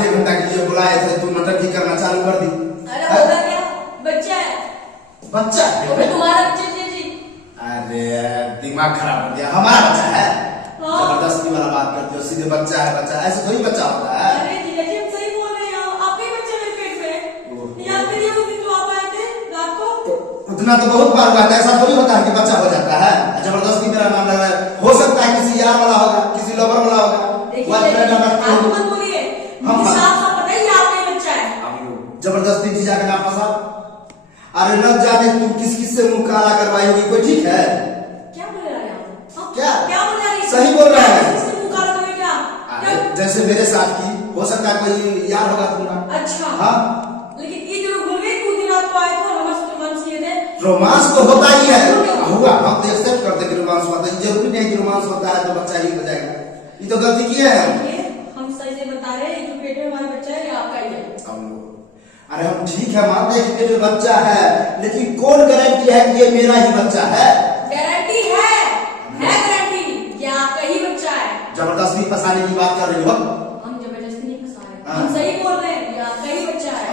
आधे घंटा के लिए बुलाए थे, तू नटंकी करना चालू कर दी। अरे होगा क्या, बच्चा है। बच्चा वो भी तुम्हारा बच्चा जी। अरे दिमाग खराब हो गया, हमारा बच्चा है। हाँ। जबरदस्ती वाला बात करते हो, सीधे बच्चा है बच्चा, ऐसे थोड़ी बच्चा होता है। अरे जीजा जी हम सही बोल रहे हैं, आप ही बच्चे मेरे पेट में। याद करिए उस दिन जो आप आए थे रात को। उतना तो बहुत बार हुआ था, ऐसा थोड़ी होता है कि बच्चा हो जाता है। जबरदस्ती मेरा नाम लगा है, हो सकता है किसी यार वाला होगा, किसी लवर वाला होगा। आप मत बोलिए, मुझे साफ साफ पता है आपका ही बच्चा है। जबरदस्ती जीजा का नाम फंसा। अरे न जाने तू किस किस से मुंह काला करवाई होगी, कोई ठीक है? क्या बोल रहा है आप? क्या क्या बोल रहा है? सही बोल रहा है। किससे मुंह काला करोगे क्या? जैसे मेरे साथ की, हो सकता है कोई यार होगा तुम्हारा। अच्छा हाँ, लेकिन ये जो बोल रहे कुछ दिन आपको आए थे रोमांस किए थे। रोमांस तो होता ही है, हुआ, हम तो एक्सेप्ट करते कि रोमांस होता है। जरूरी नहीं कि रोमांस होता है तो बच्चा ही हो जाएगा, ये तो गलती किए हैं। हम सही से बता रहे हैं, जो पेट में हमारा बच्चा है ये आपका ही है। अरे हम ठीक है मानते हैं कि जो बच्चा है, लेकिन कौन गारंटी है कि ये मेरा ही बच्चा है? गारंटी है गारंटी, ये आपका ही बच्चा है। जबरदस्ती फंसाने की बात कर रही हो? हम जबरदस्ती नहीं फंसा रहे, हम सही बोल रहे हैं, ये आपका ही बच्चा है।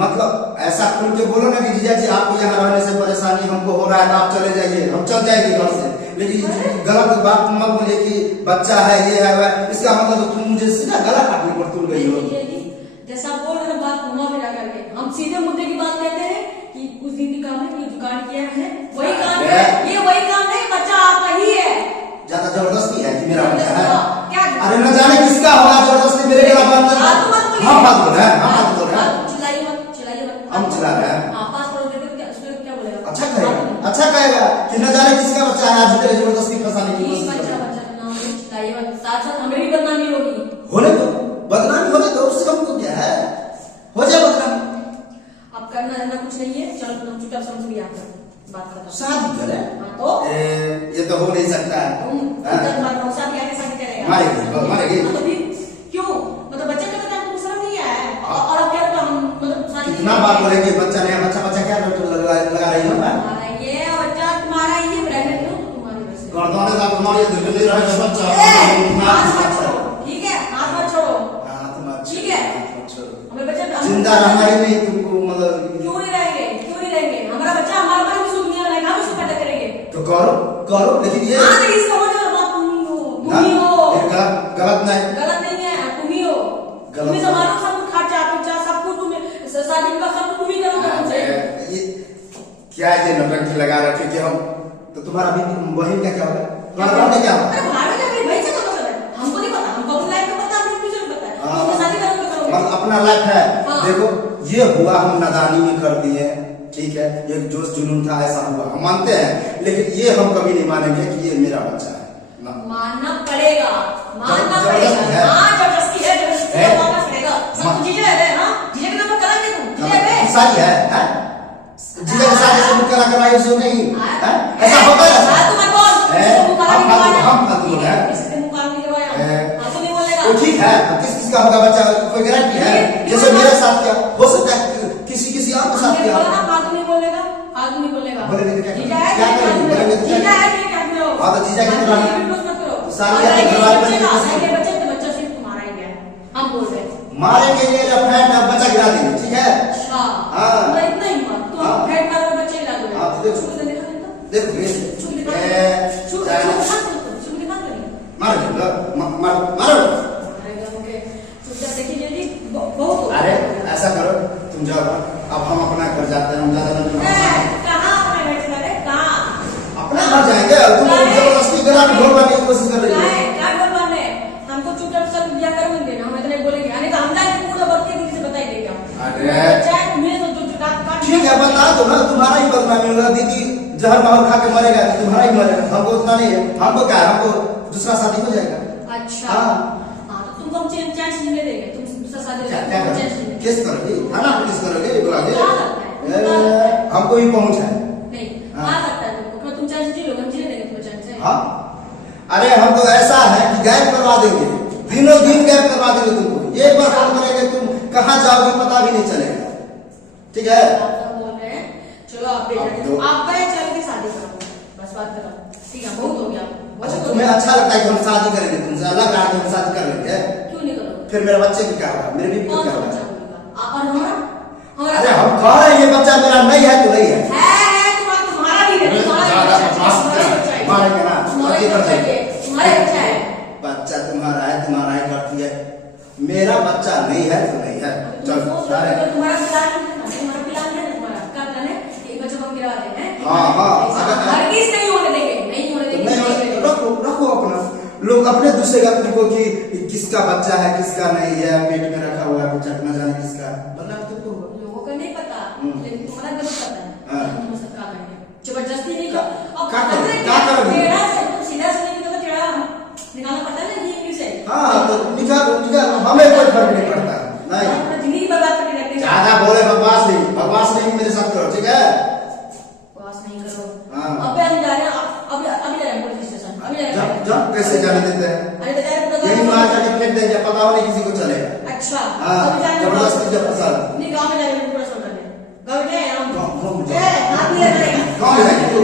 मतलब ऐसा खुल के बोलो ना कि जीजा जी आपको यहाँ रहने से परेशानी हमको हो रहा है, तो आप चले जाइए, हम चल जाएंगे घर से। लेकिन गलत बात मत बोलिए कि बच्चा है ये है वह, इसका मतलब तुम मुझे सीधा गला काटने पर तुल गई हो। जैसा बोल रहे हैं बात घुमा फिरा करके, हम सीधे मुद्दे की बात कहते हैं कि उस दिन की काम है कि जुगाड़ किया है, वही काम है, ये वही काम है, बच्चा आपका ही है। ज्यादा जबरदस्ती है कि मेरा बच्चा है? क्या? अरे न जाने किसका होगा जबरदस्ती मेरे गला बांध कर। हम बात बोल रहे हैं, हम बात बोल रहे हैं। चिल्लाइए मत। हम चिल्ला रहे हैं। पास पड़ोगे तो क्या बोलेगा? अच्छा कहेगा, अच्छा कहेगा कि न जाने किसका बच्चा है, आज तेरे जबरदस्ती फंसाने की कोशिश कर रहे हैं। बच्चा का नाम चिल्लाइए मत, साथ साथ हमें भी बदनामी होगी। होने दो, बदनामी होने दो, उससे हमको क्या है, हो जाए बदनामी। अब करना रहना कुछ नहीं है, चलो तुम चुपचाप समझ भी आता बात करता। शादी करे? हाँ तो ये तो हो नहीं सकता है। शादी करेगा? मारेगी। मतलब क्यों? मतलब बच्चे का तो आपको शर्म नहीं आया है? और अब क्या हम मतलब शादी कितना बार बोलेंगे बच्चा नहीं, बच्चा क्या लगा रही हो? ये बच्चा तुम्हारा ही है, प्रेग्नेंट हो तुम्हारी वजह से। गर्दन का तुम्हारी दिल्ली रहे बच्चा। ठीक है, हाथ मत छोड़ो। ठीक है, हमें बच्चा जिंदा रहना ही नहीं तुमको, मतलब क्यों नहीं रहेंगे? हमारा बच्चा हमारे मन में सुनिया रहेगा, हम उसको पैदा करेंगे तो करो, लेकिन ये इसका मतलब बात तुम ही हो। गलत नहीं है, तुम ही हो। तुम ही संभालो सब कुछ, खर्चा सब कुछ तुम्हें, शादी का सब कुछ तुम ही करोगे हमसे। ये क्या ये नौटंकी लगा रखे कि हम, तो तुम्हारा भी बहन का क्या होगा, तुम्हारा भाई का क्या होगा? अरे भाई का मेरी बहन से क्या मतलब है? हमको नहीं पता, हमको अपनी लाइफ का पता, अपने फ्यूचर का पता है। तुम शादी करोगे तो करोगे, मतलब अपना लाइफ है। हाँ। देखो ये हुआ, हम नादानी में कर दिए, ठीक है, एक जोश जुनून था, ऐसा हुआ, हम मानते हैं, लेकिन ये हम कभी नहीं मानेंगे कि ये मेरा बच्चा है। मानना पड़ेगा। जबरदस्ती है। हाँ जबरदस्ती है, वापस पड़ेगा। सब चीजें है, हाँ जीजा के नाम पर करेंगे तुम, सारी है, जीजा के साथ ऐसे मुक्का करवाई उसे नहीं है? ऐसा होता है? तो ठीक है, किस का होगा बच्चा, कोई गारंटी है? जैसे मेरे साथ क्या हो सकता है, किसी और के साथ क्या होगा? फालतू नहीं बोलेगा। बोलेंगे तो क्या जीजा करेंगे? है, क्या करेंगे? बोलेंगे तो क्या जीजा है, करेंगे? क्या करो? हाँ तो जीजा की तरह सारी बच्चे है, बच्चा सिर्फ तुम्हारा ही है, हम बोल रहे हैं। मारेंगे ये फैट बच्चा गिरा देंगे, ठीक है? अच्छा हाँ। तुम्हारा इतना ही मत, तुम फैट मारो बच्चे गिरा दोगे। हाँ तो देखो मारो। अरे ऐसा करो, तुम जाओ, अब हम अपना घर जाते हैं, हम कहाँ अपना घर चला रहे? कहाँ अपना घर जाएंगे? तुम जबरदस्ती गला में ढोल मारने की कोशिश कर रही हो। क्या ढोल मारने? हमको चुपचाप सब ब्याह करेंगे ना, हम इतने बोलेंगे, यानी तो हमला पूरा बत्ती दिल से बताई देगा। ठीक है बता दो ना, तुम्हारा ही बदनामी होगा। दीदी जहर माहौल खा के मरेगा, तुम्हारा ही मरेगा, हमको उतना नहीं है। हमको क्या है, हमको दूसरा शादी हो जाएगा। अच्छा हाँ तो तुमको हम चांस नहीं देंगे, तुम दूसरा शादी किस करोगे? थाना पुलिस करोगे? बुलाओगे? हमको ही पहुंच है नहीं आ सकता है तुमको, तुम चांस जी लो, हम जी लेंगे तुमको चांस। हाँ अरे हम तो ऐसा है कि गायब करवा देंगे, दिनों दिन गायब करवा देंगे तुमको। एक बार फोन करेंगे, तुम कहाँ जाओगे पता भी नहीं चलेगा, ठीक है? बोल रहे हैं चलो आप आप चल के शादी करो, बस बात करो, ठीक है? बहुत हो गया। अच्छा तुम्हें अच्छा लगता है कि हम शादी करेंगे तुमसे? अलग रहा कि हम शादी कर लेंगे? क्यों नहीं करोगे? फिर मेरे बच्चे को क्या होगा, मेरे बीबी को कौन क्या सा होगा? बच्चा बोलेगा? और हमारा अरे हम कह रहे हैं ये बच्चा मेरा नहीं है तो नहीं है। तुम्हारा भी है, तुम्हारा मारेंगे ना, तुम्हारा बच्चा है। बच्चा तुम्हारा है, तुम्हारा ही करती है, मेरा बच्चा नहीं है तो नहीं है। चल तुम्हारा प्लान है ना, तुम्हारा क्या प्लान है? एक बच्चे को हम गिरा दें हैं? हाँ हरगिज़ नहीं होने देंगे, नहीं होने देंगे। रखो अपना, लोग अपने दूसरे का तुमको कि किसका बच्चा है किसका नहीं है, पेट में रखा हुआ है बच्चा न जाने किसका है, मतलब तुमको लोगों को नहीं पता, लेकिन तुम्हारा गलत पता है। तुम सब क्या करेंगे? जबरदस्ती नहीं करो। अब क्या करोगे? टेढ़ा से तुम सीधा से नहीं निकलो, टेढ़ा निकालना पड़ता है ना जिंदगी से। हाँ तो निकालो, हमें कोई फर्क नहीं पड़ता। नहीं जिंदगी बर्बाद करके रखते हैं। ज्यादा बोले बकवास नहीं मेरे साथ करो, ठीक है? बकवास नहीं करो। हाँ। अबे हम जा रहे हैं, अभी जा रहे हैं पुलिस स्टेशन, अभी जा रहे हैं। जब कैसे जाने देते हैं? अरे तो जा रहे हैं, यही मार जाके फेंक देंगे, पता हो नहीं किसी को चलेगा। अच्छा हाँ, अभी जा रहे हैं, जबरदस्ती जब फंसा दो। नहीं गाँव में जा रहे हैं, पूरा सब करने गाँव में जाए हम। गाँव में ए, हाथ नहीं लगाएगा। गाँव में जाएंगे तू?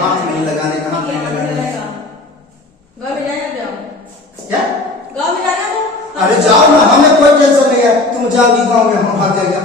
हाथ नहीं लगाने का, हाथ नहीं लगाने का। गाँव में जाए ना, क्या? गाँव में जाना तो अरे जाओ ना, हमें कोई टेंशन नहीं है, तुम जाओगी गाँव में, हम भाग जाएंगे।